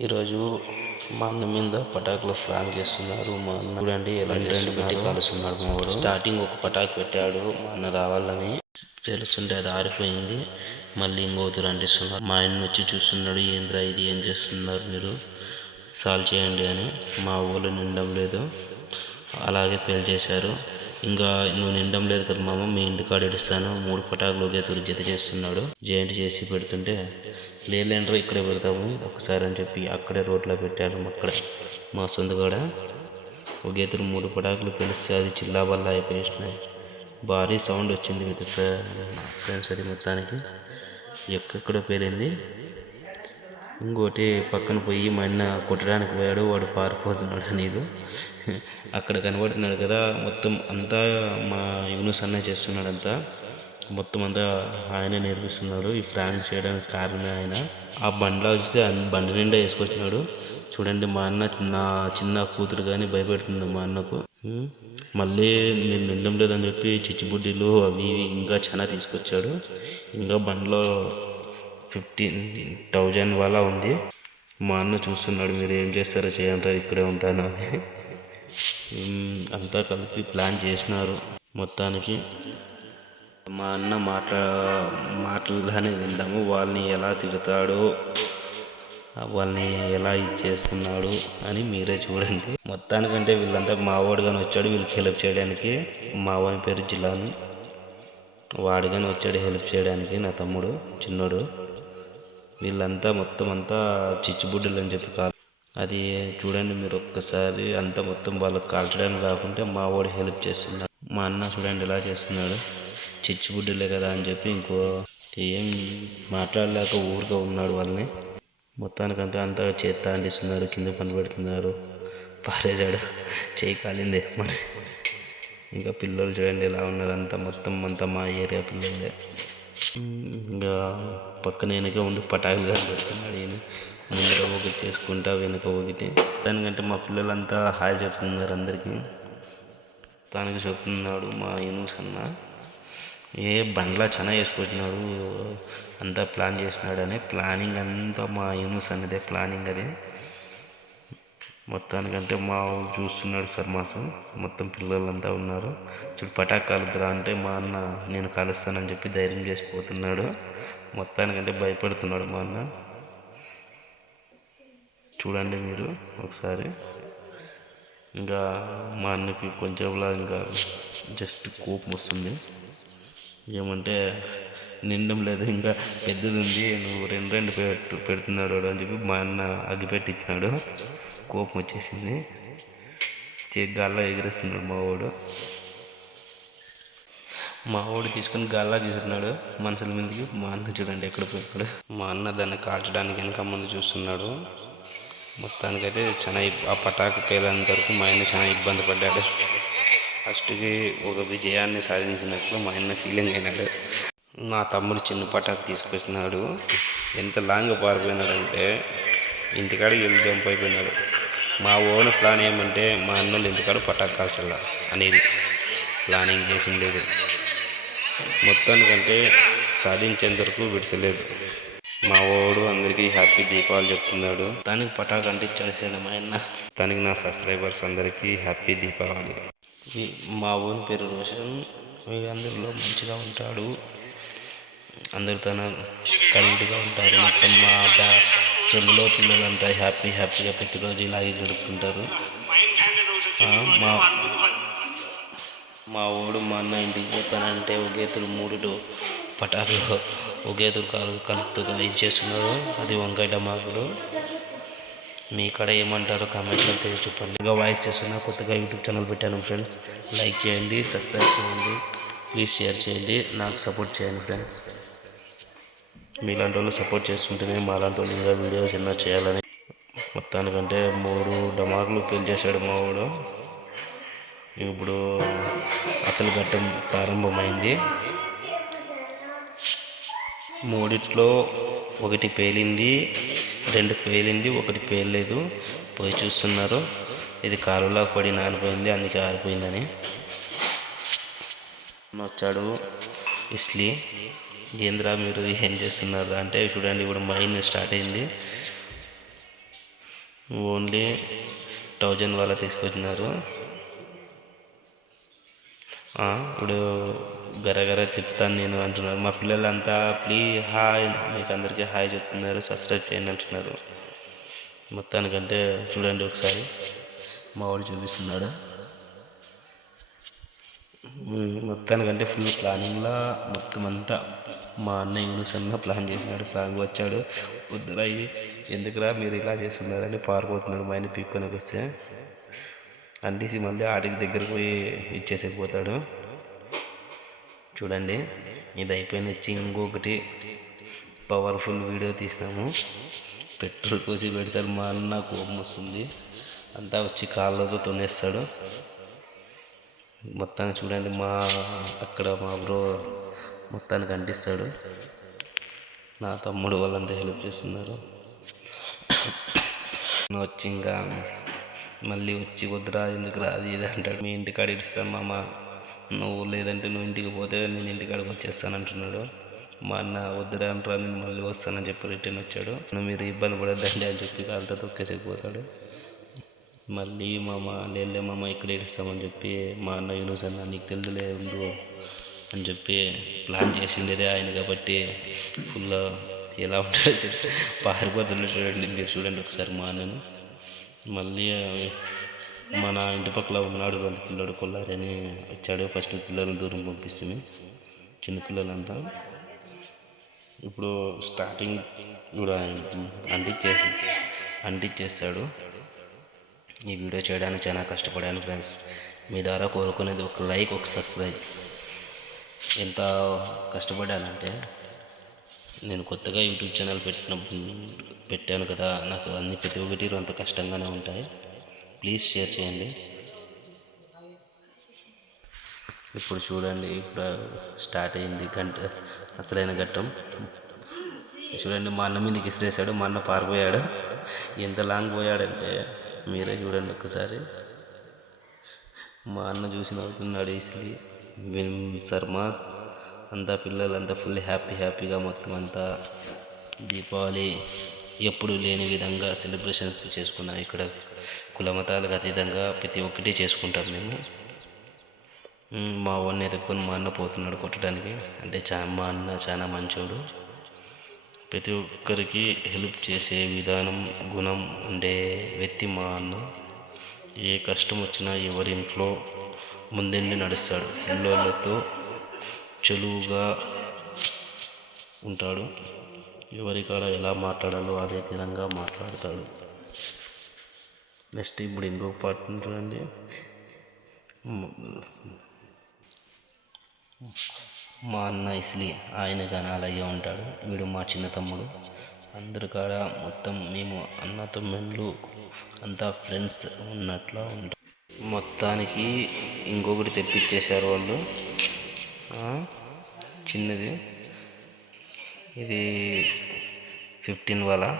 ఈరోజు మా అన్న మీద పటాకులు ఫ్రాంక్ చేస్తున్నారు. మా అన్న చూడండి ఎలా రెండు పెట్టి కలుస్తున్నాడు మా వాడు స్టార్టింగ్ ఒక పటాకు పెట్టాడు. మా అన్న రావాలని తెలుస్తుంటే అది ఆరిపోయింది. మళ్ళీ ఇంకోతురు అంటిస్తున్నారు. మా ఆయన వచ్చి చూస్తున్నాడు. ఏంద్రా ఇది? ఏం చేస్తున్నారు మీరు? సాల్వ్ చేయండి అని మా ఊళ్ళో నిండం లేదు. అలాగే పెళ్ళి చేశారు. ఇంకా నువ్వు నిండం లేదు కదా మామ మీ ఇంటికాడ ఇస్తాను మూడు పటాకులు ఒకే తూరు జత చేస్తున్నాడు. జాయింట్ చేసి పెడుతుంటే లేదంటారు ఇక్కడే పెడతాము ఒకసారి అని చెప్పి అక్కడే రోడ్లో పెట్టారు అక్కడ మా సొంత కాడ. ఒకే మూడు పటాకులు పిలిస్తే అది చిల్లా బల్ల అయిపోయినాయి. భారీ సౌండ్ వచ్చింది విత్ ఫ్రెండ్స్ అది మొత్తానికి ఎక్కడో పేలింది. ఇంకోటి పక్కన పోయి మా అన్న కొట్టడానికి పోయాడు వాడు పారిపోతున్నాడు నీళ్ళు అక్కడ కనబడుతున్నాడు కదా మొత్తం అంతా మా యూనుస్ అన్న చేస్తున్నాడు అంతా మొత్తం అంతా ఆయనే నేర్పిస్తున్నాడు. ఈ ప్రాంక్ చేయడానికి కారణమే ఆయన. ఆ బండిలో చూస్తే బండి నిండా వేసుకొచ్చినాడు. చూడండి మా అన్న నా చిన్న కూతురు కానీ భయపెడుతుంది మా అన్నకు. మళ్ళీ నేను నిండం లేదని చెప్పి చిచ్చుబుడ్డీలు అవి ఇంకా చాలా తీసుకొచ్చాడు. ఇంకా బండిలో ఫిఫ్టీన్ థౌజండ్ వాళ్ళ ఉంది. మా అన్న చూస్తున్నాడు మీరు ఏం చేస్తారో చేయండి ఇక్కడే ఉంటాను అని. అంతా కలిపి ప్లాన్ చేసినారు మొత్తానికి. మా అన్న మాట్లా మాటలుగానే విందాము. వాళ్ళని ఎలా తిడతాడో వాళ్ళని ఎలా ఇచ్చేస్తున్నాడు అని మీరే చూడండి. మొత్తానికంటే వీళ్ళంతా మావాడుగానే వచ్చాడు. వీళ్ళకి హెల్ప్ చేయడానికి మావాని పేరు జిలాన్. వాడుగానే వచ్చాడు హెల్ప్ చేయడానికి నా తమ్ముడు చిన్నోడు. వీళ్ళంతా మొత్తం అంతా చిచ్చుబుడ్డలు అని చెప్పి కాదు. అది చూడండి మీరు ఒక్కసారి అంతా మొత్తం వాళ్ళకి కాల్చడానికి కాకుంటే మా వాడు హెల్ప్ చేస్తున్నాడు. మా అన్న చూడండి ఎలా చేస్తున్నాడు. చిచ్చుబుడ్డలే కదా అని చెప్పి ఇంకో ఏం మాట్లాడలేక ఊరిగా ఉన్నాడు వాళ్ళని. మొత్తానికి అంతా అంతా చేత్త అంటిస్తున్నారు కింద పని పెడుతున్నారు. పారేశాడు. చేయి కాలిందే మరి ఇంకా పిల్లలు చూడండి ఎలా ఉన్నారు. అంతా మొత్తం అంతా మా ఏరియా పిల్లలే. ఇంకా పక్కన వెనక ఉండి పటాకులు కనిపెడుతున్నాడు ఈయన. ముందర ఒకటి చేసుకుంటా వెనక ఒకటి. దానికంటే మా పిల్లలంతా హాయ్ చెప్తున్నారు అందరికీ. తనకి చెప్తున్నాడు మా యూనుస్ అన్న. ఏ బండ్లా చాలా వేసుకొచ్చినాడు అంతా ప్లాన్ చేసినాడని ప్లానింగ్ అంతా మా యూనిస్ అన్నదే ప్లానింగ్ అది. మొత్తానికంటే మా చూస్తున్నాడు చూస్తున్నాడు సర్మాసం మొత్తం పిల్లలంతా ఉన్నారు. చూడు పటాకు కాలుద్రా అంటే మా అన్న నేను కాలుస్తానని చెప్పి ధైర్యం చేసిపోతున్నాడు మొత్తానికంటే భయపడుతున్నాడు మా అన్న. చూడండి మీరు ఒకసారి. ఇంకా మా అన్నకి కొంచెంలా ఇంకా జస్ట్ కోపం వస్తుంది. ఏమంటే నిండం లేదు ఇంకా పెద్దది ఉంది నువ్వు రెండు రెండు పెట్టు పెడుతున్నాడు అని చెప్పి మా అన్న అగ్గిపెట్టించినాడు. కోపం వచ్చేసింది. చేతి గాల్లో ఎగిరేస్తున్నాడు మావాడు మావాడు తీసుకొని వాడు గాల్లా తీసుకున్నాడు మనుషుల మీదకి మా అన్న చూడండి ఎక్కడ పోయినాడు. మా అన్న దాన్ని కాల్చడానికి వెనక ముందు చూస్తున్నాడు. మొత్తానికైతే చాలా ఆ పటాకు పేలంత వరకు మా ఆయన చాలా ఇబ్బంది పడ్డాడు. ఫస్ట్కి ఒక విజయాన్ని సాధించినట్లు మా ఆయన ఫీలింగ్ అయినాడు. నా తమ్ముడు చిన్న పటాకు తీసుకొచ్చినాడు. ఎంత లాంగ్ పారిపోయినాడంటే ఇంటికాడికి వెళ్దాం పోయిపోయినాడు మా ఓన్ ప్లాన్ ఏమంటే మా అన్నలు ఇంటికాడ పటాకు కాల్చాల అనేది. ప్లానింగ్ చేసింది మొత్తానికంటే సాధించేంత వరకు విడిచలేదు మా వాడు అందరికీ హ్యాపీ దీపావళి చెప్తున్నాడు. తనకి పటాకు అంటించాల్సాడు మా అన్న. తనకి నా సబ్స్క్రైబర్స్ అందరికీ హ్యాపీ దీపావళి. మా ఊరి పేరు రోషన్. వీళ్ళందరిలో మంచిగా ఉంటాడు. అందరితో కరెంట్గా ఉంటారు. మొత్తం మా బ్యా పిల్లలంతా హ్యాపీ హ్యాపీగా ప్రతిరోజు ఇలాగే గడుపుకుంటారు మా మా ఊడు మా అన్న ఇంటికి పోతానంటే ఒకేతుడు మూడు పటాకులు ఒకేతుడు కాలు కలుపుతూ ఇచ్చేస్తున్నారు. అది వంకాయ టమాకులు మీ కడ ఏమంటారో కామెంట్లో తెలియ చెప్పండి ఇంకా వాయిస్ చేస్తున్నా కొత్తగా యూట్యూబ్ ఛానల్ పెట్టాను ఫ్రెండ్స్ లైక్ చేయండి సబ్స్క్రైబ్ చేయండి ప్లీజ్ షేర్ చేయండి నాకు సపోర్ట్ చేయండి ఫ్రెండ్స్ మీలాంటి వాళ్ళు సపోర్ట్ చేస్తుంటేనే మాలాంటి వాళ్ళు ఇంకా వీడియోస్ ఎన్నో చేయాలని. మొత్తానికంటే మూడు డమాకులు పెళ్ళి మా వాడు. ఇప్పుడు అసలు ఘట్టం ప్రారంభమైంది. మూడిట్లో ఒకటి పేలింది. రెండు పేలింది ఒకటి పేలలేదు. పోయి చూస్తున్నారు. ఇది కాలువలో పడి నానిపోయింది అందుకే ఆరిపోయిందని. వచ్చాడు ఇస్లీ. ఏంద్రా మీరు? ఏం చేస్తున్నారు? అంటే చూడండి ఇప్పుడు మైన్ స్టార్ట్ అయింది. ఓన్లీ థౌజండ్ వాళ్ళ తీసుకొచ్చినారు. ఇప్పుడు గరగర చెప్తాను నేను అంటున్నారు. మా పిల్లలంతా ప్లీజ్ హాయ్ మీకు అందరికీ హాయ్ చెప్తున్నారు సబ్స్క్రైబ్ చేయండి అంటున్నారు. మొత్తానికంటే చూడండి ఒకసారి. మా వాడు చూపిస్తున్నాడు. మొత్తానికంటే ఫుల్ ప్లానింగ్లో మొత్తం అంతా మా అన్న యూనిస్ అన్న ప్లాన్ చేసినాడు ప్లాన్ వచ్చాడు. వద్దురా ఇది ఎందుకురా మీరు ఇలా చేస్తున్నారని పారిపోతున్నాడు మా ఆయన పీక్కొని వస్తే. అంటేసి మళ్ళీ ఆడికి దగ్గరకు పోయి ఇచ్చేసేపోతాడు చూడండి. ఇది అయిపోయింది వచ్చి ఇంకొకటి పవర్ఫుల్ వీడియో తీసినాము. పెట్రోల్ పోసి పెడతారు. మా అన్న కోపం వస్తుంది. అంతా వచ్చి కాళ్ళతో తొనేస్తాడు. మొత్తాన్ని చూడండి. మా అక్కడ మా బ్రో మొత్తానికి అంటిస్తాడు నా తమ్ముడు వాళ్ళంతా హెల్ప్ చేస్తున్నారు. వచ్చి ఇంకా మళ్ళీ వచ్చి వద్దురా ఎందుకు రాదు ఇది అంటాడు. మీ ఇంటికాడ ఇస్తాను మా నువ్వు లేదంటే నువ్వు ఇంటికి పోతే నేను ఇంటికాడికి వచ్చేస్తాను అంటున్నాడు. మా అన్న వద్దురా అంటారా నేను మళ్ళీ వస్తానని చెప్పి రిటర్న్ వచ్చాడు. నువ్వు మీరు ఇబ్బంది పడద్దండి అని చెప్పి కాళ్ళతో తొక్కేసేకపోతాడు. మళ్ళీ మా మా లేలే మామ ఇక్కడ ఏడుస్తామని చెప్పి మా అన్న యూనుస్ అన్న నీకు తెలుదులే ఉండు అని చెప్పి ప్లాన్ చేసిండేదే ఆయన కాబట్టి ఫుల్ ఎలా ఉంటాడో చెప్పి పారిపోతున్నాడు చూడండి మీరు చూడండి ఒకసారి మా అన్నను. మళ్ళీ మన ఇంటి పక్కల ఉన్నాడు వాళ్ళ పిల్లడు కొల్లారి అని వచ్చాడు ఫస్ట్ పిల్లలను దూరం పంపిస్తుంది. చిన్న పిల్లలంతా ఇప్పుడు స్టార్టింగ్ కూడా అంటించేసి అంటిచ్చేస్తాడు ఈ వీడియో చేయడానికి చాలా కష్టపడాను ఫ్రెండ్స్ మీ ద్వారా కోరుకునేది ఒక లైక్ ఒక సబ్స్క్రైబ్ ఎంత కష్టపడానంటే నేను కొత్తగా యూట్యూబ్ ఛానల్ పెట్టిన పెట్టాను కదా. నాకు అన్ని ప్రతి ఒక్కటి అంత కష్టంగానే ఉంటాయి. ప్లీజ్ షేర్ చేయండి. ఇప్పుడు చూడండి ఇప్పుడు స్టార్ట్ అయింది గంట అసలైన ఘట్టం. చూడండి మా అన్న మీదకి ఇసిరేసాడు మా అన్న పారిపోయాడు. ఎంత లాంగ్ పోయాడంటే మీరే చూడండి ఒకసారి మా అన్న చూసి నవ్వుతున్నాడు ఇసిలి విన్ శర్మాస్ అంతా పిల్లలంతా ఫుల్ హ్యాపీ హ్యాపీగా మొత్తం అంతా. దీపావళి. ఎప్పుడు లేని విధంగా సెలబ్రేషన్స్ చేసుకున్నాం ఇక్కడ కుల మతాలకు అతీతంగా ప్రతి ఒక్కటి చేసుకుంటాం మేము. మా వాడిని ఎదుర్కొని మా అన్న పోతున్నాడు కొట్టడానికి. అంటే చా మా అన్న చాలా మంచోడు. ప్రతి ఒక్కరికి హెల్ప్ చేసే విధానం గుణం ఉండే వ్యక్తి మా అన్న. ఏ కష్టం వచ్చినా ఎవరి ఇంట్లో ముందండి నడుస్తాడు. పిల్లలతో చెలువుగా ఉంటాడు. ఎవరి కాడ ఎలా మాట్లాడాలో అదే విధంగా మాట్లాడతాడు. నెక్స్ట్ ఇప్పుడు ఇంకొక పార్ట్ చూడండి. మా అన్న ఇస్లీ ఆయన కానీ అలాగే ఉంటాడు. వీడు మా చిన్న తమ్ముడు. అందరు కాడ మొత్తం మేము అన్న తమ్ముళ్ళు అంతా ఫ్రెండ్స్ ఉన్నట్లా ఉంటాం. మొత్తానికి ఇంకొకటి తెప్పించేశారు వాళ్ళు. చిన్నది. ఇది ఫిఫ్టీన్ వల్ల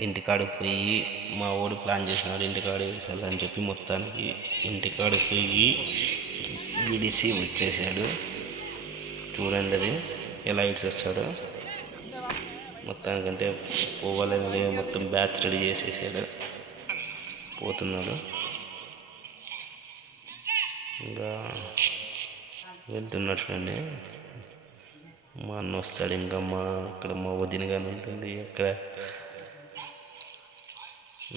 ఇంటికాడికి పోయి మా వాడు ప్లాన్ చేసినాడు ఇంటికాడ అని చెప్పి మొత్తానికి ఇంటికాడికి పోయి విడిసి వచ్చేసాడు. చూడండి అది ఎలా వస్తాడు మొత్తానికంటే పోవాలని మొత్తం బ్యాచ్ రెడీ చేసేసాడు. పోతున్నాడు. ఇంకా వెళ్తున్నాడు చూడండి. మా అన్న వస్తాడు ఇంకా మా అక్కడ మా వదిన కానీ ఉంటుంది అక్కడ.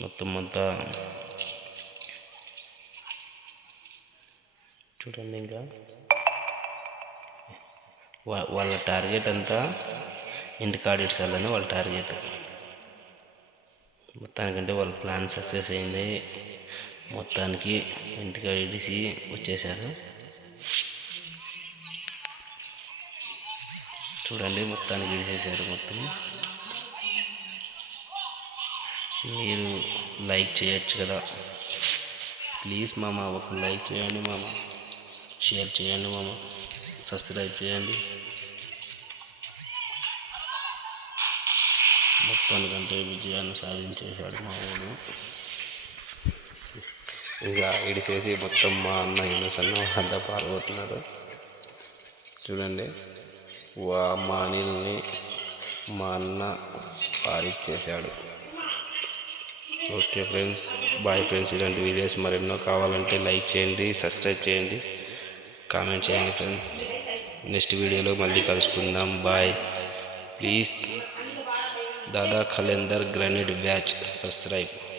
మొత్తం అంతా చూడండి ఇంకా. వాళ్ళ టార్గెట్ అంతా ఇంటికాడ ఇడ్చాలని వాళ్ళ టార్గెట్. మొత్తానికంటే వాళ్ళ ప్లాన్ సక్సెస్ అయింది. మొత్తానికి ఇంటికాడ ఇడిసి వచ్చేసారు. చూడండి మొత్తానికి విడిచేశారు మొత్తం. మీరు లైక్ చేయొచ్చు కదా. ప్లీజ్ మామ ఒక లైక్ చేయండి మామ. షేర్ చేయండి మామ. సబ్స్క్రైబ్ చేయండి. మొత్తానికంటే విజయాన్ని సాధించేశాడు మా ఊరు. ఇంకా ఇడిసేసి మొత్తం మా అన్న యూనిస్ అన్న అంతా పాల్గొంటున్నారు. చూడండి. మా అనిల్ని మా అన్న పారిచ్చేశాడు. ఓకే ఫ్రెండ్స్ బాయ్ ఫ్రెండ్స్ ఇలాంటి వీడియోస్ మరెన్నో కావాలంటే లైక్ చేయండి సబ్స్క్రైబ్ చేయండి కామెంట్ చేయండి ఫ్రెండ్స్. నెక్స్ట్ వీడియోలో మళ్ళీ కలుసుకుందాం. Bye. Please. Dada Khalender granite batch subscribe.